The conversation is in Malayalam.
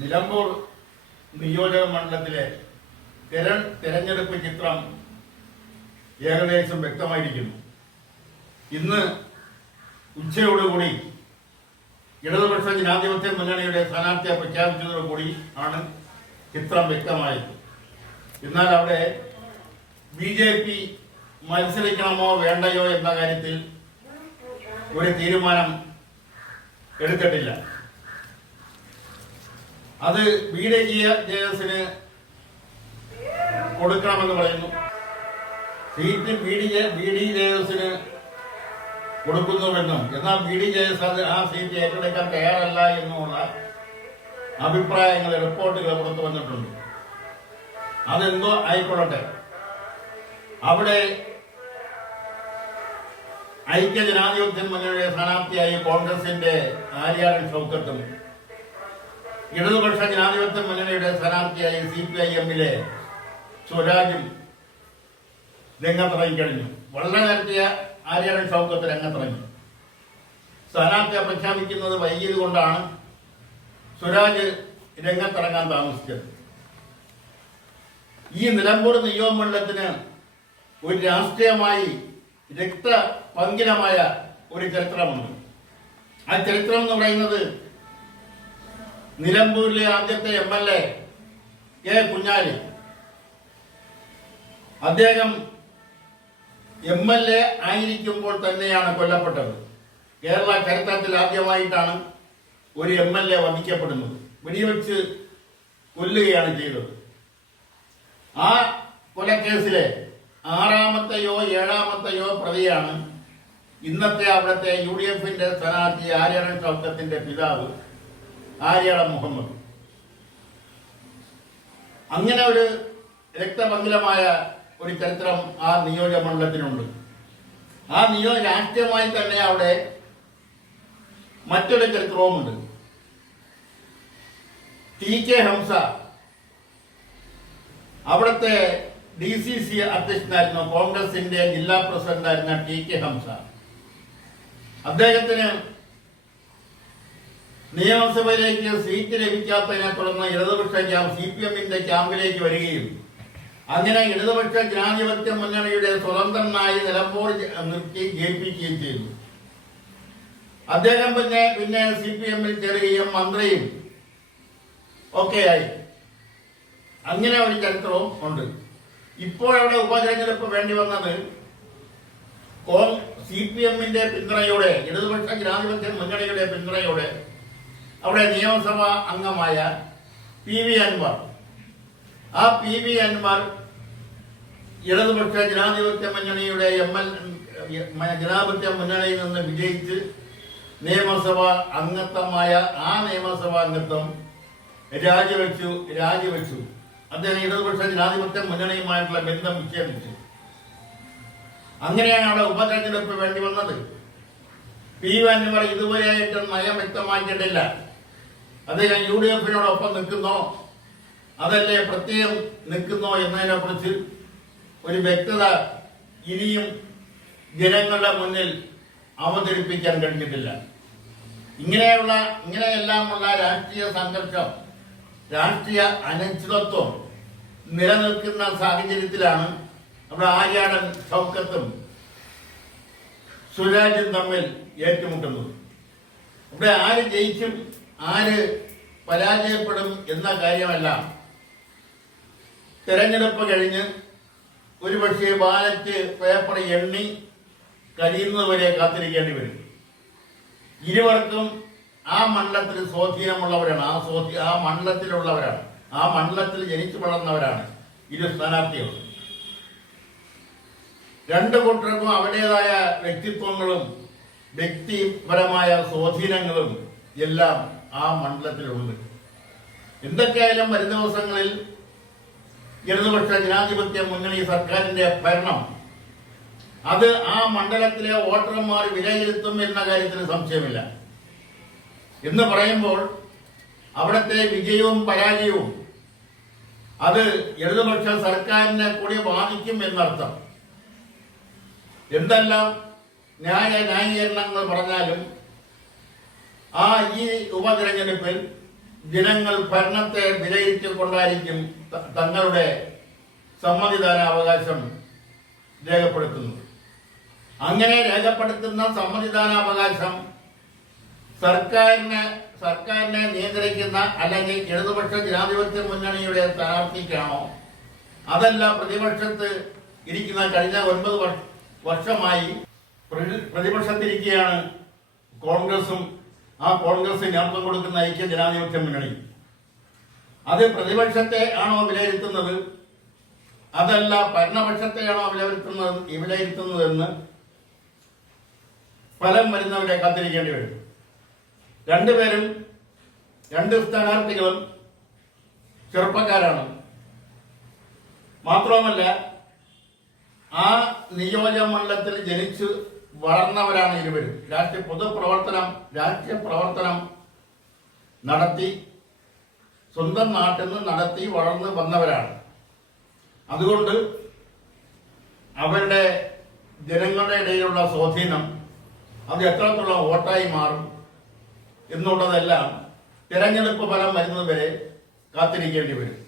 നിലമ്പൂർ നിയോജക മണ്ഡലത്തിലെ തെരഞ്ഞെടുപ്പ് ചിത്രം ഏകദേശം വ്യക്തമായിരിക്കുന്നു. ഇന്ന് ഉച്ചയോടുകൂടി ഇടതുപക്ഷ ജനാധിപത്യ മുന്നണിയുടെ സ്ഥാനാർത്ഥിയെ പ്രഖ്യാപിച്ചതോടുകൂടി ആണ് ചിത്രം വ്യക്തമായത്. എന്നാൽ അവിടെ BJP മത്സരിക്കണമോ വേണ്ടയോ എന്ന കാര്യത്തിൽ ഒരു തീരുമാനം എടുത്തിട്ടില്ല. അത് BDJS കൊടുക്കണമെന്ന് പറയുന്നു. സീറ്റ് BDJS കൊടുക്കുന്നുവെന്നും എന്നാൽ BDJS ആ സീറ്റ് ഏറ്റെടുക്കാൻ തയ്യാറല്ല എന്നുമുള്ള അഭിപ്രായങ്ങൾ, റിപ്പോർട്ടുകൾ പുറത്തു വന്നിട്ടുണ്ട്. അതെന്തോ ആയിക്കൊള്ളട്ടെ, അവിടെ ഐക്യജനാധിപത്യ മുന്നണിയുടെ സ്ഥാനാർത്ഥിയായി കോൺഗ്രസിന്റെ ആര്യാടൻ ഷൗക്കത്തും ഇടതുപക്ഷ ജനാധിപത്യ മുന്നണിയുടെ സ്ഥാനാർത്ഥിയായി CPIM-ലെ സ്വരാജും രംഗത്തിറങ്ങിക്കഴിഞ്ഞു. വളരെ നേരത്തെ ആര്യാടൻ ഷൗക്കത്ത് രംഗത്തിറങ്ങി. സ്ഥാനാർത്ഥിയെ പ്രഖ്യാപിക്കുന്നത് വൈകിയത് കൊണ്ടാണ് സ്വരാജ് രംഗത്തിറങ്ങാൻ താമസിച്ചത്. ഈ നിലമ്പൂർ നിയോജകമണ്ഡലത്തിന് ഒരു രാഷ്ട്രീയമായി രക്തപങ്കിലമായ ഒരു ചരിത്രമുണ്ട്. ആ ചരിത്രം എന്ന് പറയുന്നത് നിലമ്പൂരിലെ ആദ്യത്തെ MLA K. കുഞ്ഞാലി, അദ്ദേഹം MLA ആയിരിക്കുമ്പോൾ തന്നെയാണ് കൊല്ലപ്പെട്ടത്. കേരള ചരിത്രത്തിൽ ആദ്യമായിട്ടാണ് ഒരു MLA വധിക്കപ്പെടുന്നത്. വെടിവെച്ച് കൊല്ലുകയാണ് ചെയ്തത്. ആ കൊലക്കേസിലെ 6-മത്തെയോ 7-മത്തെയോ പ്രതിയാണ് ഇന്നത്തെ അവിടുത്തെ UDF-ന്റെ സ്ഥാനാർത്ഥി ആര്യാടൻ ഷൗക്കത്തിന്റെ പിതാവ് ആര്യാടൻ മുഹമ്മദ്. അങ്ങനെ ഒരു രക്തപങ്കിലമായ ഒരു ചരിത്രം ആ നിയോജക മണ്ഡലത്തിനുണ്ട്. ആ രാഷ്ട്രീയമായി തന്നെ അവിടെ മറ്റൊരു ചരിത്രവുമുണ്ട്. TK ഹംസ അവിടുത്തെ DCC അധ്യക്ഷനായിരുന്നു. കോൺഗ്രസിന്റെ ജില്ലാ പ്രസിഡന്റായിരുന്ന TK ഹംസ. അദ്ദേഹത്തിന് നിയമസഭയിലേക്ക് സീറ്റ് ലഭിക്കാത്തതിനെ തുടർന്ന് ഇടതുപക്ഷ CPM-ന്റെ ക്യാമ്പിലേക്ക് വരികയും അങ്ങനെ ഇടതുപക്ഷ ജനാധിപത്യ മുന്നണിയുടെ സ്വതന്ത്രനായി നിലമ്പൂർ നിർത്തി ജയിപ്പിക്കുകയും ചെയ്തു. അദ്ദേഹം പിന്നെ CPM-ൽ ചേരുകയും മന്ത്രിയും ഒക്കെയായി. അങ്ങനെ ഒരു ചരിത്രവും ഉണ്ട്. ഇപ്പോഴവിടെ ഉപതെരഞ്ഞെടുപ്പ് വേണ്ടി വന്നത് CPM-ന്റെ പിന്തുണയോടെ, ഇടതുപക്ഷ ജനാധിപത്യ മുന്നണിയുടെ പിന്തുണയോടെ അവിടെ നിയമസഭാ അംഗമായ PV അൻവർ. ആ PV അൻവർ ഇടതുപക്ഷ ജനാധിപത്യ മുന്നണിയുടെ ജനാധിപത്യ മുന്നണിയിൽ നിന്ന് വിജയിച്ച് നിയമസഭാ അംഗത്വമായ ആ നിയമസഭാ അംഗത്വം രാജിവെച്ചു. അദ്ദേഹം ഇടതുപക്ഷ ജനാധിപത്യ മുന്നണിയുമായിട്ടുള്ള ബന്ധം വിച്ഛേദിച്ചു. അങ്ങനെയാണ് അവിടെ ഉപതെരഞ്ഞെടുപ്പ് വേണ്ടി വന്നത്. PV അൻവർ ഇതുവരെയായിട്ട് നയം വ്യക്തമാക്കിയിട്ടില്ല. അദ്ദേഹം UDF-നോടൊപ്പം നിൽക്കുന്നോ അതല്ലേ പ്രത്യേകം നിൽക്കുന്നോ എന്നതിനെ കുറിച്ച് ഒരു വ്യക്തത ഇനിയും ജനങ്ങളുടെ മുന്നിൽ അവതരിപ്പിക്കാൻ കഴിഞ്ഞിട്ടില്ല. ഇങ്ങനെയെല്ലാമുള്ള രാഷ്ട്രീയ സംഘർഷം, രാഷ്ട്രീയ അനിശ്ചിതത്വം നിലനിൽക്കുന്ന സാഹചര്യത്തിലാണ് നമ്മുടെ ആര്യാടൻ ഷൗക്കത്തും സ്വരാജും തമ്മിൽ ഏറ്റുമുട്ടുന്നത്. ഇവിടെ ആര് ജയിക്കും ആര് പരാജയപ്പെടും എന്ന കാര്യമല്ല. തെരഞ്ഞെടുപ്പ് കഴിഞ്ഞ് ഒരുപക്ഷെ ബാലറ്റ് പേപ്പർ എണ്ണി കഴിയുന്നതുവരെ കാത്തിരിക്കേണ്ടി വരും. ഇരുവർക്കും ആ മണ്ഡലത്തിൽ സ്വാധീനമുള്ളവരാണ്, ആ മണ്ഡലത്തിലുള്ളവരാണ്, ആ മണ്ഡലത്തിൽ ജനിച്ചു വളർന്നവരാണ് ഇരു സ്ഥാനാർത്ഥികൾ. രണ്ടു കൂട്ടർക്കും അവരുടേതായ വ്യക്തിത്വങ്ങളും വ്യക്തിപരമായ സ്വാധീനങ്ങളും എല്ലാം ആ മണ്ഡലത്തിലുണ്ട്. എന്തൊക്കെയായാലും വരും ദിവസങ്ങളിൽ ഇടതുപക്ഷ ജനാധിപത്യ മുന്നണി സർക്കാരിന്റെ ഭരണം അത് ആ മണ്ഡലത്തിലെ വോട്ടർമാർ വിലയിരുത്തും എന്ന കാര്യത്തിൽ സംശയമില്ല. എന്ന് പറയുമ്പോൾ അവിടുത്തെ വിജയവും പരാജയവും അത് ഇടതുപക്ഷ സർക്കാരിനെ കൂടി ബാധിക്കും എന്നർത്ഥം. എന്തെല്ലാം ന്യായീകരണങ്ങൾ പറഞ്ഞാലും ഈ ഉപതെരഞ്ഞെടുപ്പിൽ ജനങ്ങൾ ഭരണത്തെ വിലയിരുത്തിക്കൊണ്ടായിരിക്കും തങ്ങളുടെ സമ്മതിദാനാവകാശം രേഖപ്പെടുത്തുന്നത്. അങ്ങനെ രേഖപ്പെടുത്തുന്ന സമ്മതിദാനാവകാശം സർക്കാരിനെ നിയന്ത്രിക്കുന്ന അല്ലെങ്കിൽ ഇടതുപക്ഷ ജനാധിപത്യ മുന്നണിയുടെ സ്ഥാനാർത്ഥിക്കാണോ, അതല്ല പ്രതിപക്ഷത്ത് ഇരിക്കുന്ന കഴിഞ്ഞ 9 വർഷമായി പ്രതിപക്ഷത്തിരിക്കുകയാണ് കോൺഗ്രസും ആ കോൺഗ്രസ് നേതൃത്വം കൊടുക്കുന്ന ഐക്യ ജനാധിപത്യ മുന്നണി. അത് പ്രതിപക്ഷത്തെ ആണോ വിലയിരുത്തുന്നത്, അതല്ല ഭരണപക്ഷത്തെയാണോ വിലയിരുത്തുന്നതെന്ന് ഫലം വരുന്നവരെ കാത്തിരിക്കേണ്ടി വരും. രണ്ടുപേരും, 2 സ്ഥാനാർത്ഥികളും ചെറുപ്പക്കാരാണ്. മാത്രവുമല്ല ആ നിയോജക മണ്ഡലത്തിൽ ജനിച്ച് വളർന്നവരാണ് ഇരുവരും. രാഷ്ട്രീയ പ്രവർത്തനം നടത്തി സ്വന്തം നാട്ടിൽ നിന്ന് നടത്തി വളർന്ന് വന്നവരാണ്. അതുകൊണ്ട് അവരുടെ ജനങ്ങളുടെ ഇടയിലുള്ള സ്വാധീനം അത് എത്രത്തോളം വോട്ടായി മാറും എന്നുള്ളതെല്ലാം തിരഞ്ഞെടുപ്പ് ഫലം വരുന്നതുവരെ കാത്തിരിക്കേണ്ടി വരും.